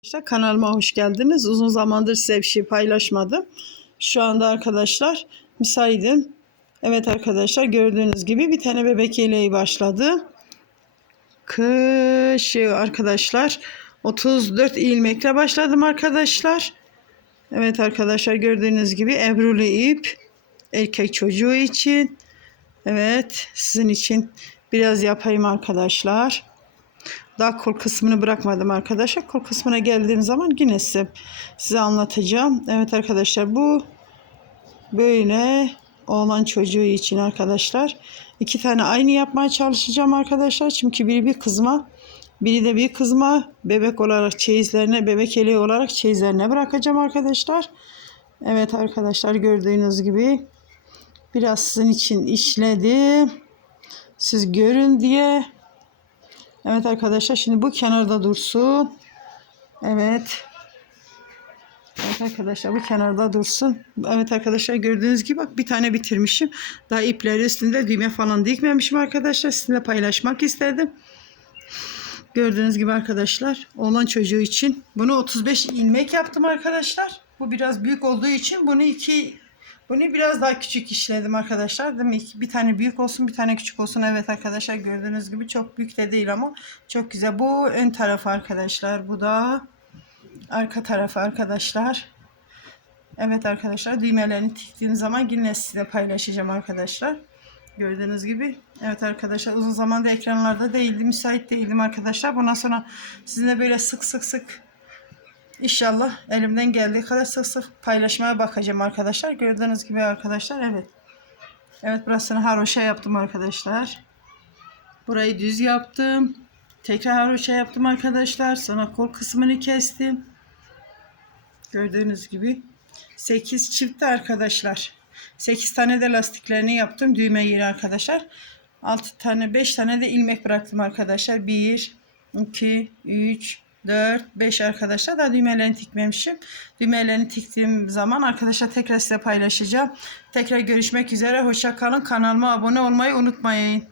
Arkadaşlar kanalıma hoş geldiniz. Uzun zamandır size bir şey paylaşmadım. Şu anda arkadaşlar müsaitim. Evet arkadaşlar gördüğünüz gibi bir tane bebek yeleği başladı. Kış arkadaşlar 34 ilmekle başladım arkadaşlar. Evet arkadaşlar gördüğünüz gibi ebrulu ip erkek çocuğu için. Evet sizin için biraz yapayım arkadaşlar. Daha kol kısmını bırakmadım arkadaşlar. Kol kısmına geldiğim zaman yine size, anlatacağım. Evet arkadaşlar bu böyle oğlan çocuğu için arkadaşlar. iki tane aynı yapmaya çalışacağım arkadaşlar. Çünkü biri bir kızma biri de bir kızma bebek olarak çeyizlerine bebek yeleği olarak çeyizlerine bırakacağım arkadaşlar. Evet arkadaşlar gördüğünüz gibi biraz sizin için işledim. Siz görün diye Evet arkadaşlar şimdi bu kenarda dursun. Evet. Evet arkadaşlar bu kenarda dursun. Evet arkadaşlar gördüğünüz gibi bak bir tane bitirmişim. Daha ipleri üstünde düğme falan dikmemişim arkadaşlar. Sizinle paylaşmak istedim. Gördüğünüz gibi arkadaşlar oğlan çocuğu için bunu 35 ilmek yaptım arkadaşlar. Bu biraz büyük olduğu için bunu iki bunu biraz daha küçük işledim arkadaşlar. Demek ki bir tane büyük olsun bir tane küçük olsun. Evet arkadaşlar gördüğünüz gibi çok büyük de değil ama çok güzel. Bu ön tarafı arkadaşlar. Bu da arka tarafı arkadaşlar. Evet arkadaşlar düğmelerini tiktiğim zaman yine size paylaşacağım arkadaşlar. Gördüğünüz gibi. Evet arkadaşlar uzun zamanda ekranlarda değildim. Müsait değildim arkadaşlar. Bundan sonra sizinle böyle sık sık sık İnşallah elimden geldiği kadar sık sık paylaşmaya bakacağım arkadaşlar. Gördüğünüz gibi arkadaşlar evet. Evet burasını haroşa yaptım arkadaşlar. Burayı düz yaptım. Tekrar haroşa yaptım arkadaşlar. Sonra kol kısmını kestim. Gördüğünüz gibi 8 çiftte arkadaşlar. 8 tane de lastiklerini yaptım. Düğme yeri arkadaşlar. 6 tane 5 tane de ilmek bıraktım arkadaşlar. 1 2 3 4, 5 arkadaşlar da düğmelerini tikmemişim. Düğmelerini tiktiğim zaman arkadaşlar tekrar size paylaşacağım. Tekrar görüşmek üzere. Hoşça kalın. Kanalıma abone olmayı unutmayın.